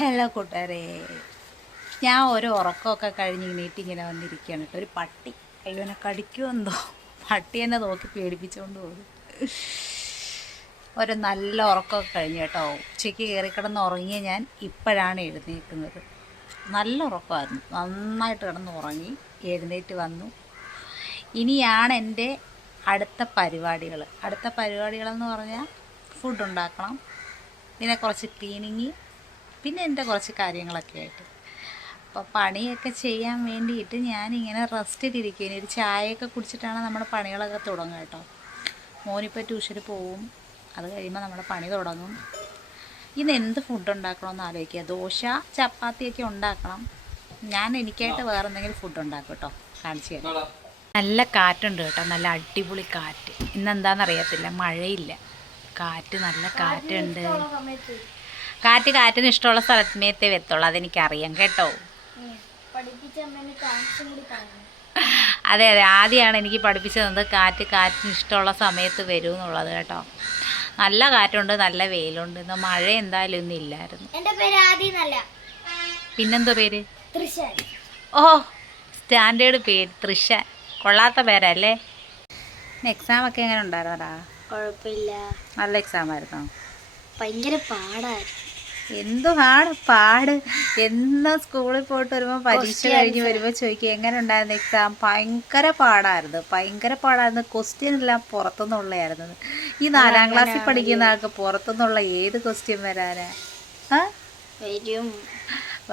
Hello കൂട്ടുകാരെ, ഞാൻ ഒരു ഉറക്കമൊക്കെ കഴിഞ്ഞ് ഇങ്ങനെ വന്നിരിക്കുകയാണ് കേട്ടോ. ഒരു പട്ടി അയ്യോനെ കടിക്കുമെന്തോ, പട്ടി എന്നെ നോക്കി പേടിപ്പിച്ചുകൊണ്ട് പോകും. ഒരു നല്ല ഉറക്കമൊക്കെ കഴിഞ്ഞ് കേട്ടോ. ഉച്ചയ്ക്ക് കയറിക്കിടന്ന് ഉറങ്ങിയ ഞാൻ ഇപ്പോഴാണ് എഴുന്നേൽക്കുന്നത്. നല്ല ഉറക്കമായിരുന്നു, നന്നായിട്ട് കിടന്ന് ഉറങ്ങി എഴുന്നേറ്റ് വന്നു. ഇനിയാണ് എൻ്റെ അടുത്ത പരിപാടികളെന്ന് പറഞ്ഞാൽ ഫുഡ് ഉണ്ടാക്കണം, പിന്നെ കുറച്ച് ക്ലീനിങ്, പിന്നെ എൻ്റെ കുറച്ച് കാര്യങ്ങളൊക്കെ ആയിട്ട്. അപ്പോൾ പണിയൊക്കെ ചെയ്യാൻ വേണ്ടിയിട്ട് ഞാനിങ്ങനെ റെസ്റ്റിലിരിക്കുകയാണ്. ഒരു ചായയൊക്കെ കുടിച്ചിട്ടാണ് നമ്മുടെ പണികളൊക്കെ തുടങ്ങുക കേട്ടോ. മോനിപ്പോൾ ട്യൂഷന് പോവും, അത് കഴിയുമ്പോൾ നമ്മുടെ പണി തുടങ്ങും. ഇന്ന് എന്ത് ഫുഡ് ഉണ്ടാക്കണമെന്ന് ആലോചിക്കുക. ദോശ ചപ്പാത്തിയൊക്കെ ഉണ്ടാക്കണം. ഞാൻ എനിക്കായിട്ട് വേറെ എന്തെങ്കിലും ഫുഡ് ഉണ്ടാക്കും കേട്ടോ, കാണിച്ചു തരാം. നല്ല കാറ്റുണ്ട് കേട്ടോ, നല്ല അടിപൊളി കാറ്റ്. ഇന്നെന്താണെന്നറിയത്തില്ല, മഴയില്ല, കാറ്റ്, നല്ല കാറ്റുണ്ട്. കാറ്റിന് ഇഷ്ടമുള്ള സ്ഥലത്തിനേത്തേ വെത്തുള്ളൂ, അതെനിക്കറിയാം കേട്ടോ. അതെ, ആദ്യമാണ് എനിക്ക് പഠിപ്പിച്ചു തന്നത് കാറ്റിന് ഇഷ്ടമുള്ള സമയത്ത് വരും എന്നുള്ളത് കേട്ടോ. നല്ല കാറ്റുണ്ട്, നല്ല വെയിലുണ്ട്. ഇന്ന് മഴ എന്തായാലും ഇന്നും ഇല്ലായിരുന്നു. പിന്നെന്തോ പേര്? ഓ, സ്റ്റാൻഡേർഡ് പേര് തൃശ. കൊള്ളാത്ത പേരല്ലേ. എക്സാം ഒക്കെ എങ്ങനെ ഉണ്ടായിരുന്നടാ? കുഴപ്പമില്ല, നല്ല എക്സാം ആയിരുന്നോ? ഭയങ്കര പാടായിരുന്നു. എന്തുവാണ് പാട്? എന്ന് സ്കൂളിൽ പോയിട്ട് വരുമ്പോൾ, പരീക്ഷ കഴിഞ്ഞ് വരുമ്പോൾ ചോദിക്കുക എങ്ങനെ ഉണ്ടായിരുന്നു എക്സാം. ഭയങ്കര പാടായിരുന്നു. ക്വസ്റ്റ്യൻ എല്ലാം പുറത്തുനിന്നുള്ളതായിരുന്നു. ഈ 4ാം ക്ലാസ്സിൽ പഠിക്കുന്ന ആൾക്ക് പുറത്തുനിന്നുള്ള ഏത് ക്വസ്റ്റ്യൻ വരാനാ?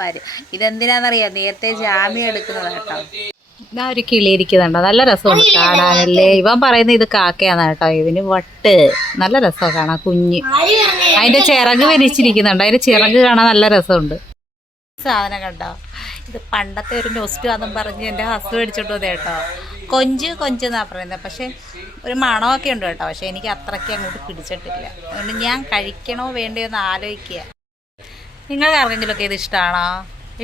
വരും. ഇതെന്തിനാണെന്നറിയാം, നേരത്തെ ജാമ്യം എടുക്കുന്നത് കേട്ടോ. ഇതാ ഒരു കിളി ഇരിക്കുന്നുണ്ടോ, നല്ല രസമുണ്ട് കാണാനല്ലേ. ഇവൻ പറയുന്നത് ഇത് കാക്കയാണ് കേട്ടോ, ഇതിന് വട്ട്. നല്ല രസമാണ് കാണാൻ, കുഞ്ഞ്. അതിന്റെ ചിറക് വിരിച്ചിരിക്കുന്നുണ്ട്, അതിന്റെ ചിറക് കാണാൻ നല്ല രസമുണ്ട്. സാധനം കണ്ടോ, ഇത് പണ്ടത്തെ ഒരു നൊസ്റ്റാന്നും പറഞ്ഞ് എൻ്റെ ഹസ് മേടിച്ചോണ്ട് വന്നേ കേട്ടോ. കൊഞ്ചെന്നാ പറയുന്നത്, പക്ഷെ ഒരു മണമൊക്കെ ഉണ്ട് കേട്ടോ. പക്ഷെ എനിക്ക് അത്രയ്ക്ക് അങ്ങോട്ട് പിടിച്ചിട്ടില്ല. അതുകൊണ്ട് ഞാൻ കഴിക്കണോ വേണ്ടയോ എന്ന് ആലോചിക്കുക. നിങ്ങൾക്ക് ആർക്കെങ്കിലുമൊക്കെ ഇത്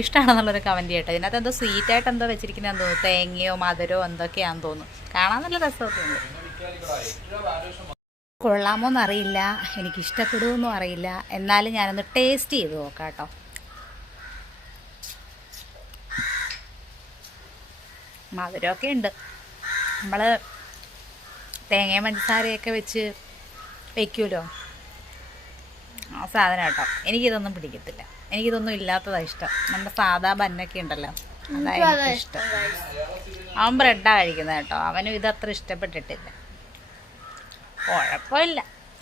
ഇഷ്ടമാണെന്നുള്ളൊരു കമൻറ്റ് ചെയ്യട്ടെ. ഇതിനകത്ത് എന്തോ സ്വീറ്റായിട്ട് എന്തോ വെച്ചിരിക്കുന്നതെന്ന് തോന്നുന്നു, തേങ്ങയോ മധുരമോ എന്തൊക്കെയാണെന്ന് തോന്നുന്നു. കാണാൻ നല്ല രസമൊക്കെ ഉണ്ട്. കൊള്ളാമോ എന്നറിയില്ല, എനിക്കിഷ്ടപ്പെടുമോയെന്നും അറിയില്ല. എന്നാലും ഞാനൊന്ന് ടേസ്റ്റ് ചെയ്ത് നോക്കാം കേട്ടോ. മധുരമൊക്കെ ഉണ്ട്. നമ്മൾ തേങ്ങയും പഞ്ചസാരയൊക്കെ വെച്ച് വയ്ക്കുമല്ലോ, ആ സാധനം കേട്ടോ. എനിക്കിതൊന്നും പിടിക്കത്തില്ല, എനിക്കിതൊന്നും ഇല്ലാത്തതാണ് ഇഷ്ടം. നമ്മുടെ സാധാ ബന്നൊക്കെ ഉണ്ടല്ലോ, അതായത് ഇഷ്ടം. അവൻ ബ്രെഡാണ് കഴിക്കുന്നത് കേട്ടോ, അവനും ഇതത്ര ഇഷ്ടപ്പെട്ടിട്ടില്ല. കുഴപ്പമില്ല,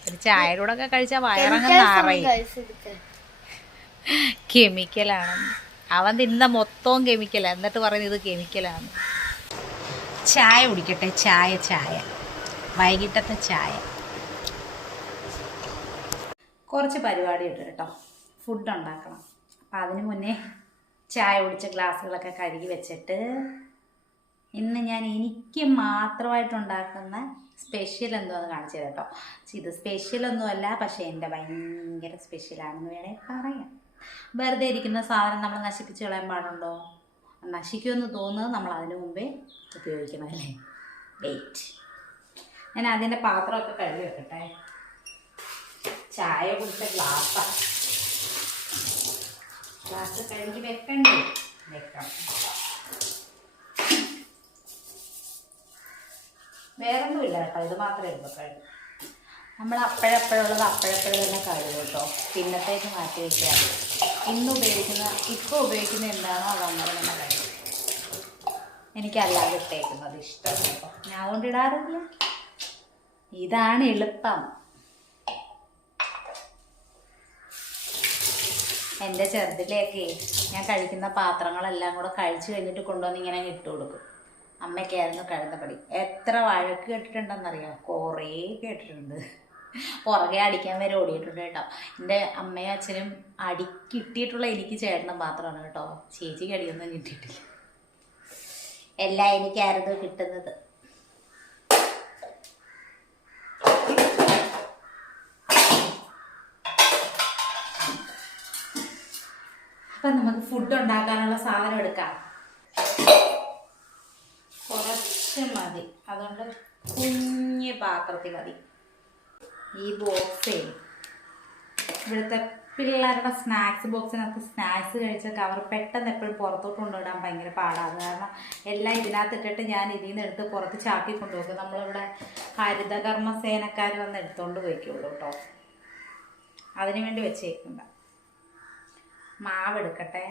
ഒരു ചായയുടെ കൂടെ ഒക്കെ കഴിച്ചാൽ വയറങ്ങ് നിറയും. കെമിക്കലാണ്, അവൻ തിന്ന മൊത്തവും കെമിക്കലാണ്, എന്നിട്ട് പറയുന്നത് ഇത് കെമിക്കലാണ്. ചായ കുടിക്കട്ടെ, ചായ വൈകിട്ടത്തെ ചായ. കുറച്ച് പരിപാടിയുണ്ട് കേട്ടോ, ഫുഡ് ഉണ്ടാക്കണം. അപ്പം അതിന് മുന്നേ ചായ കുടിച്ച ഗ്ലാസ്സുകളൊക്കെ കഴുകി വെച്ചിട്ട്, ഇന്ന് ഞാൻ എനിക്ക് മാത്രമായിട്ടുണ്ടാക്കുന്ന സ്പെഷ്യൽ എന്തോന്ന് കാണിച്ചു തരാം കേട്ടോ. ഇത് സ്പെഷ്യലൊന്നുമല്ല, പക്ഷേ എൻ്റെ ഭയങ്കര സ്പെഷ്യലാണെന്ന് വേണമെങ്കിൽ പറയാം. വെറുതെ ഇരിക്കുന്ന സാധനം നമ്മൾ നശിപ്പിച്ച് കളയാൻ പാടുണ്ടോ? നശിക്കുമെന്ന് തോന്നുന്നത് നമ്മൾ അതിനു മുമ്പേ ഉപയോഗിക്കണം അല്ലേ. വെയിറ്റ്, ഞാൻ അതിൻ്റെ പാത്രമൊക്കെ കഴുകി വെക്കട്ടെ. ചായ കുടിച്ച ഗ്ലാസ് കഴുകി വെക്കണം. വേറൊന്നുമില്ല കേട്ടോ, ഇത് മാത്രമേ ഉള്ളൂ കഴുകും. നമ്മൾ അപ്പോഴപ്പോഴുള്ളത് അപ്പോഴപ്പോഴും തന്നെ കഴുകും കേട്ടോ, പിന്നത്തേക്ക് മാറ്റി വയ്ക്കാറ്. ഇപ്പോൾ ഉപയോഗിക്കുന്ന എന്താണോ അത് അന്നേരം തന്നെ കഴുകും. എനിക്കല്ലാതെ ഇട്ടേക്കുന്നത് ഇഷ്ടം കേട്ടോ, ഞാൻ അതുകൊണ്ട് ഇടാറില്ല. ഇതാണ് എളുപ്പം. എൻ്റെ ചെറുതിലേക്ക് ഞാൻ കഴിക്കുന്ന പാത്രങ്ങളെല്ലാം കൂടെ കഴിച്ച് കഴിഞ്ഞിട്ട് കൊണ്ടുവന്ന് ഇങ്ങനെ ഇട്ട് കൊടുക്കും. അമ്മയ്ക്കായിരുന്നു കഴുന്ന പടി. എത്ര വഴക്ക് കേട്ടിട്ടുണ്ടെന്നറിയാം, കുറേ കേട്ടിട്ടുണ്ട്. പുറകെ അടിക്കാൻ വരെ ഓടിയിട്ടുണ്ട് കേട്ടോ. എൻ്റെ അമ്മയും അച്ഛനും കിട്ടിയിട്ടുള്ള എനിക്ക് ചേട്ടനും മാത്രമാണ് കേട്ടോ, ചേച്ചിക്ക് അടിയൊന്നും കിട്ടിയിട്ടില്ല. എല്ലാം എനിക്കായിരുന്നു കിട്ടുന്നത്. അപ്പം നമുക്ക് ഫുഡ് ഉണ്ടാക്കാനുള്ള സാധനം എടുക്കാം. കുറച്ച് മതി, അതുകൊണ്ട് കുഞ്ഞ് പാത്രത്തിൽ മതി. ഈ ബോക്സേ ഇവിടുത്തെ പിള്ളേരുടെ സ്നാക്സ് ബോക്സിനകത്ത് സ്നാക്സ് കഴിച്ച കവർ പെട്ടെന്ന് എപ്പോഴും പുറത്തോട്ട് കൊണ്ടുവിടാൻ ഭയങ്കര പാടാണ്. കാരണം എല്ലാം ഇതിനകത്ത് ഇട്ടിട്ട് ഞാൻ ഇതിൽ നിന്ന് എടുത്ത് പുറത്ത് ചാക്കി കൊണ്ടുപോകും. നമ്മളിവിടെ ഹരിതകർമ്മ സേനക്കാർ വന്ന് എടുത്തുകൊണ്ട് പോയിക്കുള്ളൂ കേട്ടോ. അതിനു വേണ്ടി വെച്ചേക്കണ്ട. മാവ് എടുക്കട്ടെ.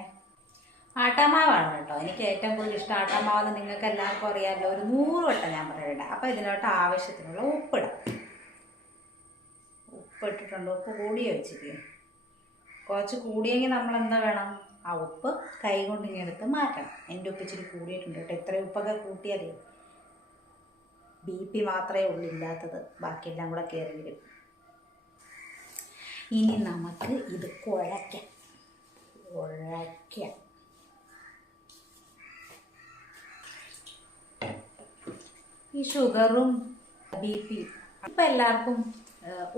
ആട്ടാമാവാണ് കേട്ടോ എനിക്ക് ഏറ്റവും കൂടുതൽ ഇഷ്ടം. ആട്ടാമാവെന്ന് നിങ്ങൾക്ക് എല്ലാവർക്കും അറിയാമല്ലോ. ഒരു 100 വട്ടം ഞാൻ പറയണ്ട. അപ്പോൾ ഇതിലോട്ട് ആവശ്യത്തിനുള്ള ഉപ്പിടാം. ഉപ്പിട്ടിട്ടുണ്ട്. ഉപ്പ് കൂടിയോ വെച്ചിട്ട് കുറച്ച് കൂടിയെങ്കിൽ നമ്മൾ എന്താ വേണം, ആ ഉപ്പ് കൈ കൊണ്ട് ഇങ്ങനെ എടുത്ത് മാറ്റണം. എൻ്റെ ഉപ്പ് ഇച്ചിരി കൂടിയിട്ടുണ്ട് കേട്ടോ. ഇത്രയും ഉപ്പൊക്കെ കൂട്ടിയാലേ BP മാത്രമേ ഉള്ളൂ ഇല്ലാത്തത്, ബാക്കിയെല്ലാം കൂടെ കയറി വരും. ഇനി നമുക്ക് ഇത് കുഴയ്ക്കാം. ഈ ഷുഗറും BP ഇപ്പം എല്ലാവർക്കും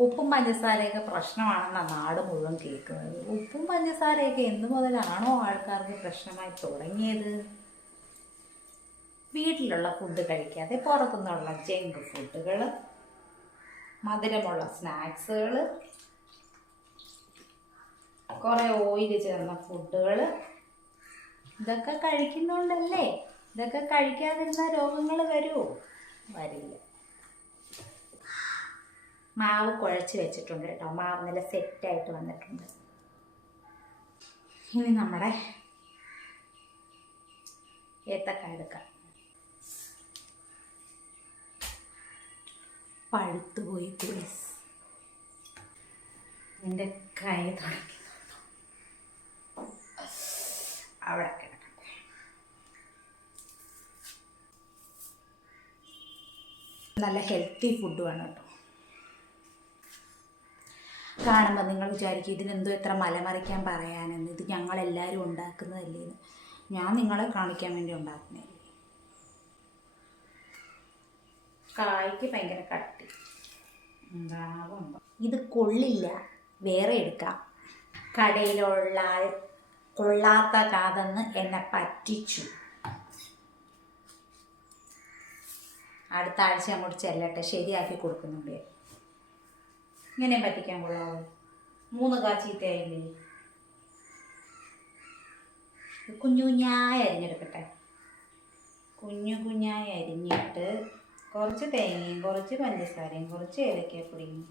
ഉപ്പും പഞ്ചസാരയൊക്കെ പ്രശ്നമാണെന്നാണ് നാട് മുഴുവൻ കേൾക്കുന്നത്. ഉപ്പും പഞ്ചസാരയൊക്കെ എന്ന് മുതലാണോ ആൾക്കാർക്ക് പ്രശ്നമായി തുടങ്ങിയത്? വീട്ടിലുള്ള ഫുഡ് കഴിക്കാതെ പുറത്തുനിന്നുള്ള ജങ്ക് ഫുഡുകൾ, മധുരമുള്ള സ്നാക്സുകൾ, കുറേ ഓയിൽ ചേർന്ന ഫുഡുകൾ, ഇതൊക്കെ കഴിക്കുന്നതുകൊണ്ടല്ലേ. ഇതൊക്കെ കഴിക്കാതിരുന്ന രോഗങ്ങൾ വരുമോ? വരില്ല. മാവ് കുഴച്ച് വെച്ചിട്ടുണ്ട് കേട്ടോ. മാവ് നല്ല സെറ്റായിട്ട് വന്നിട്ടുണ്ട്. ഇനി നമ്മുടെ ഏത്തക്ക എടുക്കാം. പഴുത്തുപോയി കുളിസ്. എൻ്റെ കൈ തുടങ്ങി അവിടെ കിടക്കട്ടെ. നല്ല ഹെൽത്തി ഫുഡ് വേണം കേട്ടോ. കാണുമ്പോൾ നിങ്ങൾ വിചാരിക്കും ഇതിനെന്തോ എത്ര മലമറിക്കാൻ പറയാനെന്ന്. ഇത് ഞങ്ങളെല്ലാവരും ഉണ്ടാക്കുന്നതല്ലേന്ന്. ഞാൻ നിങ്ങളെ കാണിക്കാൻ വേണ്ടി ഉണ്ടാക്കുന്നതല്ലേ. കായ്ക്ക് ഭയങ്കര കട്ടി എന്താണോ. ഇത് കൊള്ളില്ല, വേറെ എടുക്കാം. കടയിലുള്ള ആൾ കൊള്ളാത്ത കാതെന്ന് എന്നെ പറ്റിച്ചു. അടുത്ത ആഴ്ച അങ്ങോട്ട് ചെല്ലട്ടെ, ശരിയാക്കി കൊടുക്കുന്നുണ്ട്. ഇങ്ങനെ പറ്റിക്കാൻ കൊള്ളാവോ? 3 കാച്ചീത്തയായില്ലേ? കുഞ്ഞു കുഞ്ഞായി അരിഞ്ഞെടുക്കട്ടെ. കുഞ്ഞായി അരിഞ്ഞിട്ട് കുറച്ച് തേങ്ങയും കുറച്ച് പഞ്ചസാരയും കുറച്ച് ഏലക്കപ്പൊടിയും.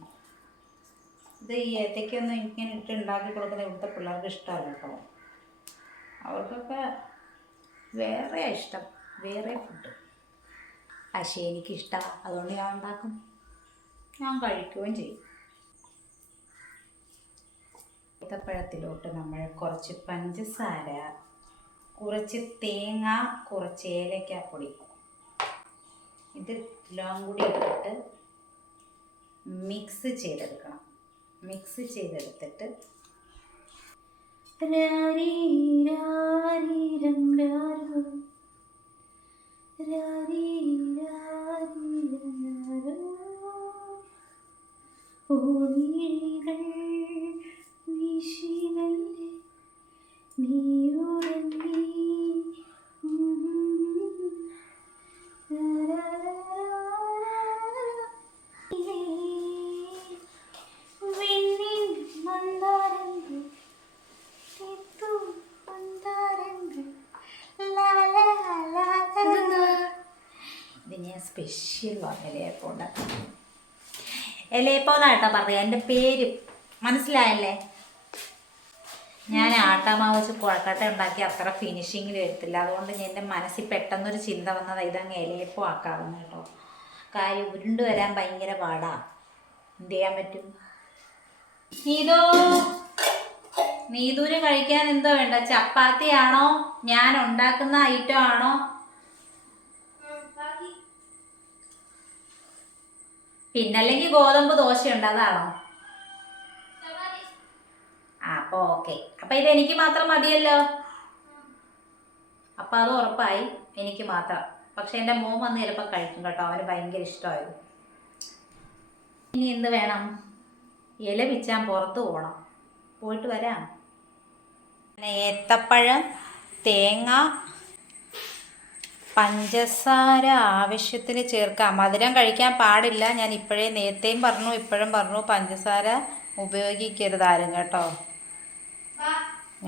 ഇത് ഈ ഏത്തയ്ക്കൊന്നും ഇങ്ങനെ ഇട്ട് ഉണ്ടാക്കി കൊടുക്കുന്ന ഇവിടുത്തെ പിള്ളേർക്ക് ഇഷ്ടമല്ല കേട്ടോ. അവർക്കൊക്കെ വേറെ ഇഷ്ടം, വേറെ ഫുഡ്. പക്ഷേ എനിക്കിഷ്ടമാണ്, അതുകൊണ്ട് ഞാൻ ഉണ്ടാക്കും, ഞാൻ കഴിക്കുകയും ചെയ്യും. ഏത്തപ്പഴത്തിലോട്ട് നമ്മൾ കുറച്ച് പഞ്ചസാര, കുറച്ച് തേങ്ങ, കുറച്ച് ഏലക്കാപ്പൊടി, ഇതെല്ലാം കൂടി ഇട്ടിട്ട് മിക്സ് ചെയ്തെടുക്കണം. മിക്സ് ചെയ്തെടുത്തിട്ട് സ്പെഷ്യൽ ഇലയപ്പം ഉണ്ടാക്കാം. ഇലയപ്പം എന്നാട്ടോ പറയാം. എൻ്റെ പേര് മനസ്സിലായല്ലേ? ഞാൻ ആട്ടാമാവ് വെച്ച് കുഴക്കട്ട ഉണ്ടാക്കി അത്ര ഫിനിഷിങ്ങിൽ വരത്തില്ല. അതുകൊണ്ട് എൻ്റെ മനസ്സിൽ പെട്ടെന്നൊരു ചിന്ത വന്നത് ഇതങ്ങ് ഇലയപ്പം ആക്കാവുന്ന കേട്ടോ. കാര്യം ഉരുണ്ട് വരാൻ ഭയങ്കര പാടാ. എന്ത് ചെയ്യാൻ പറ്റും? നീതൂര് കഴിക്കാൻ എന്തോ വേണ്ട? ചപ്പാത്തി ആണോ, ഞാൻ ഉണ്ടാക്കുന്ന ഐറ്റം ആണോ? പിന്നല്ലെങ്കിൽ ഗോതമ്പ് ദോശയുണ്ട്, അതാണോ? അപ്പോൾ ഓക്കെ. അപ്പം ഇത് എനിക്ക് മാത്രം മതിയല്ലോ. അപ്പം അത് ഉറപ്പായി എനിക്ക് മാത്രം. പക്ഷെ എൻ്റെ മോൻ വന്ന് ചിലപ്പോൾ കഴിക്കും കേട്ടോ. അവന് ഭയങ്കര ഇഷ്ടമായത്. ഇനി എന്ത് വേണം? ഇല പിച്ചാൻ പുറത്ത് പോകണം. പോയിട്ട് വരാം. ഏത്തപ്പഴം, തേങ്ങ, പഞ്ചസാര ആവശ്യത്തിന് ചേർക്കാം. മധുരം കഴിക്കാൻ പാടില്ല. ഞാൻ നേരത്തെയും പറഞ്ഞു, ഇപ്പോഴും പറഞ്ഞു, പഞ്ചസാര ഉപയോഗിക്കരുത് ആരും കേട്ടോ.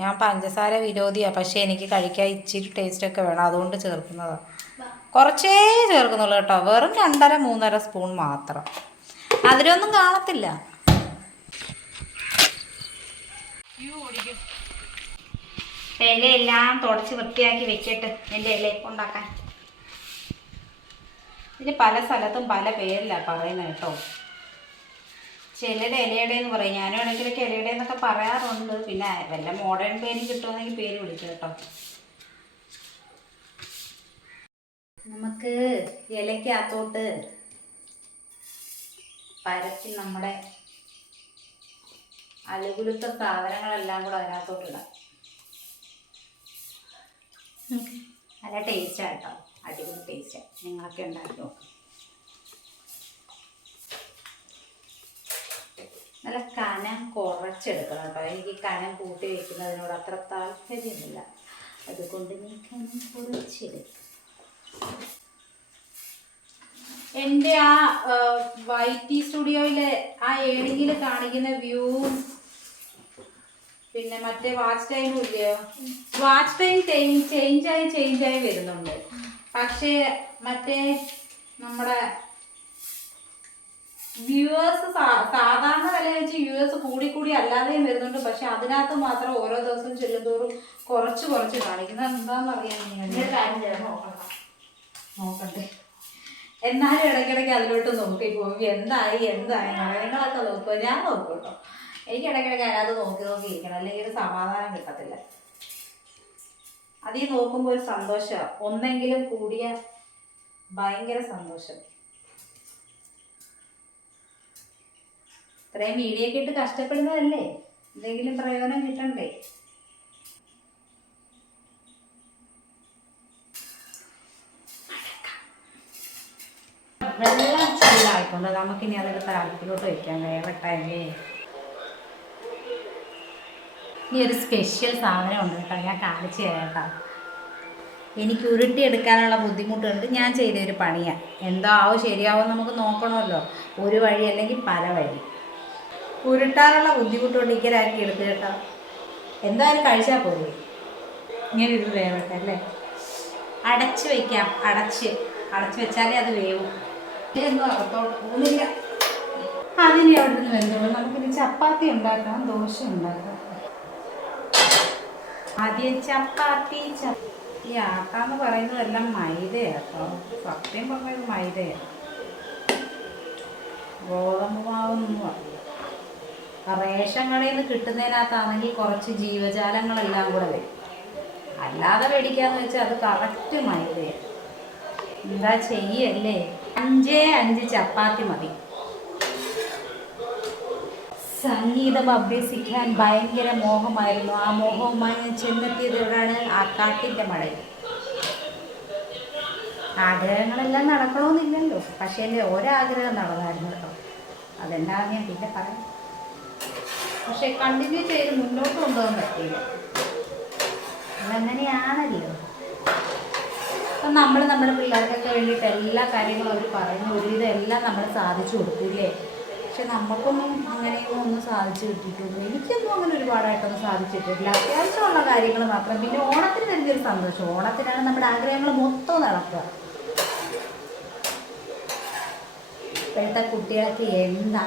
ഞാൻ പഞ്ചസാര വിരോധിയാണ്, പക്ഷേ എനിക്ക് കഴിക്കാൻ ഇച്ചിരി ടേസ്റ്റൊക്കെ വേണം, അതുകൊണ്ട് ചേർക്കുന്നതാണ്. കുറച്ചേ ചേർക്കുന്നുള്ളൂ കേട്ടോ, വെറും 2.5-3 സ്പൂൺ മാത്രം, അതിലൊന്നും കാണത്തില്ല. ഇലയെല്ലാം തുടച്ച് വൃത്തിയാക്കി വെച്ചിട്ട് എൻ്റെ ഇല ഉണ്ടാക്കാൻ. ഇതിന് പല സ്ഥലത്തും പല പേരിലാണ് പറയുന്നത് കേട്ടോ. ചിലരുടെ ഇലയുടെ എന്ന് പറയും, ഞാനും ഇടയ്ക്കിടയ്ക്ക് ഇലയുടെ എന്നൊക്കെ പറയാറുണ്ട്. പിന്നെ വല്ല മോഡേൺ പേര് കിട്ടുമെന്നെങ്കിൽ പേര് വിളിക്കും കേട്ടോ. നമുക്ക് ഇലയ്ക്കകത്തോട്ട് പരത്തി നമ്മുടെ അലുകുലുത്ത സാധനങ്ങളെല്ലാം കൂടെ അതിനകത്തോട്ട് ഇടാം. നല്ല ടേസ്റ്റാണ് കേട്ടോ, അടിപൊളി ടേസ്റ്റാണ്. നിങ്ങളൊക്കെ ഉണ്ടാക്കി നോക്കും. നല്ല കനം കുറച്ചെടുക്കണം കേട്ടോ, എനിക്ക് കനം കൂട്ടി വയ്ക്കുന്നതിനോട് അത്ര താല്പര്യമില്ല, അതുകൊണ്ട് നീ കനം കുറച്ചെടുക്കും. എൻ്റെ ആ വൈറ്റി സ്റ്റുഡിയോയിലെ ആ ഏണിങ്ങിൽ കാണിക്കുന്ന വ്യൂവും പിന്നെ മറ്റേ വാച്ച് ടൈമും ഇല്ലയോ, വാച്ച് ടൈം ചേഞ്ചായി വരുന്നുണ്ട്. പക്ഷേ മറ്റേ നമ്മുടെ വ്യൂവേഴ്സ് സാധാരണ വില വെച്ച് വ്യൂവേഴ്സ് കൂടി അല്ലാതെയും വരുന്നുണ്ട്. പക്ഷെ അതിനകത്ത് മാത്രം ഓരോ ദിവസവും ചെല്ലുന്തോറും കുറച്ച് കാണിക്കുന്നത് എന്താണെന്ന് അറിയാൻ നോക്കണ്ടേ. എന്നാലും ഇടയ്ക്കിടയ്ക്ക് അതിലോട്ട് നോക്കി പോകും, എന്തായി നിങ്ങളൊക്കെ നോക്കുക, ഞാൻ നോക്കും കേട്ടോ. എനിക്ക് ഇടയ്ക്കിടയ്ക്ക് അതിനകത്ത് നോക്കി ഇരിക്കണം, അല്ലെങ്കിൽ ഒരു സമാധാനം കിട്ടത്തില്ല. അതിൽ നോക്കുമ്പോൾ ഒരു സന്തോഷമാണ്, ഒന്നെങ്കിലും കൂടിയ ഭയങ്കര സന്തോഷം. ഇത്രയും വീഡിയോ ഒക്കെ ഇട്ട് കഷ്ടപ്പെടുന്നതല്ലേ, എന്തെങ്കിലും പ്രയോജനം കിട്ടണ്ടേ. വെള്ളം ചൂടായിക്കൊണ്ട് നമുക്കിനി അതെടുത്ത് അടുപ്പിലോട്ട് വയ്ക്കാൻ വേവട്ടല്ലേ. ഇനി ഒരു സ്പെഷ്യൽ സാധനം ഉണ്ട് കേട്ടോ, ഞാൻ കാണിച്ചു തരാം കേട്ടോ. എനിക്ക് ഉരുട്ടിയെടുക്കാനുള്ള ബുദ്ധിമുട്ടുണ്ട്, ഞാൻ ചെയ്തൊരു പണിയാണ്. എന്തോ ആവും ശരിയാവും നമുക്ക് നോക്കണമല്ലോ, ഒരു വഴി അല്ലെങ്കിൽ പല വഴി. ഉരുട്ടാനുള്ള ബുദ്ധിമുട്ടുണ്ട്, ഇക്കരാക്കി എടുത്ത് കേട്ടോ. എന്തായാലും കഴിച്ചാൽ പോയി. ഇങ്ങനെ ഇത് വേവട്ടെ അല്ലേ, അടച്ച് വയ്ക്കാം. അടച്ച് വെച്ചാലേ അത് വേവും. ഇതൊന്നും അകത്തോട്ട് പോകുന്നില്ല, അതിന് അവിടെ നിന്ന് വെന്തോളൂ. നമുക്കിനി ചപ്പാത്തി ഉണ്ടാക്കാം, ദോശ ഉണ്ടാക്കാം. ആദ്യം ചപ്പാത്തി. ഈ ആട്ടാന്ന് പറയുന്നതെല്ലാം മൈദയാട്ടോ, സത്യം പറഞ്ഞത് മൈദയാണ്, ഗോതമ്പ് മാവൊന്നും അറിയില്ല. റേഷൻ കടയിൽ നിന്ന് കിട്ടുന്നതിനകത്താണെങ്കിൽ കുറച്ച് ജീവജാലങ്ങളെല്ലാം കൂടെ വരും, അല്ലാതെ മേടിക്കാന്ന് വെച്ചാൽ അത് കറക്റ്റ് മൈദയാണ്. എന്താ ചെയ്യല്ലേ, 5 ചപ്പാത്തി മതി. സംഗീതം അഭ്യസിക്കാൻ ഭയങ്കര മോഹമായിരുന്നു. ആ മോഹവുമായി ഞാൻ ചെന്നെത്തിയത് എവിടെയാണ്, ആ കാട്ടിൻ്റെ മഴയിൽ. ആഗ്രഹങ്ങളെല്ലാം നടക്കണമെന്നില്ലല്ലോ, പക്ഷേ എൻ്റെ ഒരാഗ്രഹം നടന്നായിരുന്നു കേട്ടോ. അതെന്താണെന്ന് ഞാൻ പിന്നെ പറയാം. പക്ഷെ കണ്ടിന്യൂ ചെയ്ത് മുന്നോട്ട് കൊണ്ടുപോകാൻ പറ്റിയില്ല, അതങ്ങനെയാണല്ലോ. അപ്പം നമ്മൾ നമ്മുടെ പിള്ളേർക്കൊക്കെ വേണ്ടിയിട്ട് എല്ലാ കാര്യങ്ങളും അവർ പറയുന്നു, ഒരുവിധം എല്ലാം നമ്മൾ സാധിച്ചു കൊടുക്കില്ലേ. പക്ഷെ നമുക്കൊന്നും അങ്ങനെയൊന്നും ഒന്നും സാധിച്ചു കിട്ടിയിട്ടില്ല. എനിക്കൊന്നും അങ്ങനെ ഒരുപാടായിട്ടൊന്നും സാധിച്ചിട്ടില്ല, അത്യാവശ്യമുള്ള കാര്യങ്ങൾ മാത്രം. പിന്നെ ഓണത്തിന് വലിയൊരു സന്തോഷം, ഓണത്തിനാണ് നമ്മുടെ ആഗ്രഹങ്ങൾ മൊത്തം നടക്കുക. ഇപ്പോഴത്തെ കുട്ടികൾക്ക് എന്താ,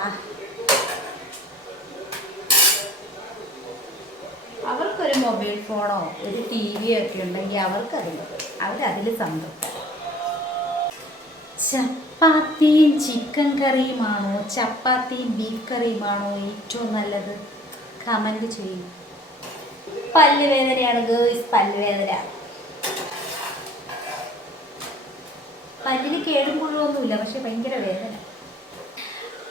അവർക്കൊരു മൊബൈൽ ഫോണോ ഒരു ടി വിയോ ഒക്കെ ഉണ്ടെങ്കിൽ അവരതിൽ സന്തോഷം. ചപ്പാത്തിയും ചിക്കൻ കറിയുമാണോ ചപ്പാത്തിയും ബീഫ് കറിയുമാണോ ഏറ്റവും നല്ലത്? കമൻറ്റ് ചെയ്യും. പല്ലുവേദനയാണ് ഗേൾസ്, പല്ലുവേദന. പല്ലിന് കേടും പുഴുവൊന്നുമില്ല, പക്ഷെ ഭയങ്കര വേദന.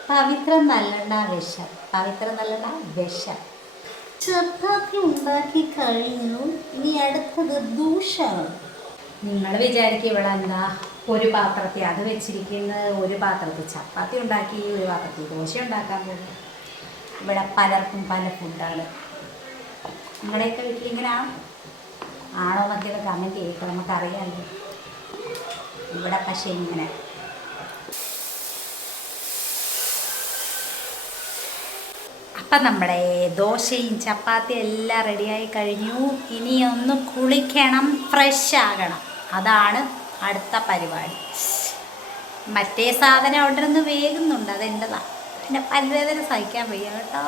പവിത്രം നല്ലെണ്ണ വിഷം, പവിത്രം നല്ലെണ്ണ വിഷം. ചപ്പാത്തി ഉണ്ടാക്കി കഴിഞ്ഞു, ഇനി അടുത്തത് ദൂഷണം. നിങ്ങൾ വിചാരിക്കും ഇവിടെ എന്താ ഒരു പാത്രത്തിൽ അത് വെച്ചിരിക്കുന്നത്, ഒരു പാത്രത്തിൽ ചപ്പാത്തി ഉണ്ടാക്കി, ഒരു പാത്രത്തിൽ ദോശ ഉണ്ടാക്കാൻ പോകും. ഇവിടെ പലർക്കും പല ഫുഡാണ്. നിങ്ങളുടെയൊക്കെ വീട്ടിൽ ഇങ്ങനെ ആണോ എന്നൊക്കെ കമൻറ്റ് ചെയ്യിക്കണം, നമുക്കറിയാമല്ലോ. ഇവിടെ പക്ഷേ ഇങ്ങനെ. അപ്പം അപ്പം നമ്മുടെ ദോശയും ചപ്പാത്തിയും എല്ലാം റെഡിയായി കഴിഞ്ഞു. ഇനി ഒന്ന് കുളിക്കണം, ഫ്രഷ് ആകണം. അതാണ് അടുത്ത പരിപാടി. മറ്റേ സാധനം അവിടെ നിന്ന് വേകുന്നുണ്ട്, അതെൻ്റെതാണ്. പിന്നെ പല്ലുവേദന സഹിക്കാൻ വയ്യ കേട്ടോ.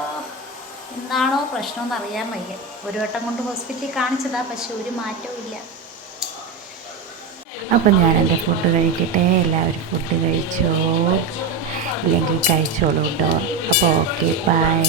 എന്താണോ പ്രശ്നമെന്ന് അറിയാൻ വയ്യ. ഒരു വട്ടം കൊണ്ട് ഹോസ്പിറ്റലിൽ കാണിച്ചതാ, പക്ഷെ ഒരു മാറ്റവും ഇല്ല. അപ്പം ഞാൻ എൻ്റെ ഫുഡ് കഴിക്കട്ടെ. എല്ലാവരും ഫുഡ് കഴിച്ചോ? ഇല്ലെങ്കിൽ കഴിച്ചോളൂ കേട്ടോ. അപ്പോൾ ഓക്കെ, ബൈ.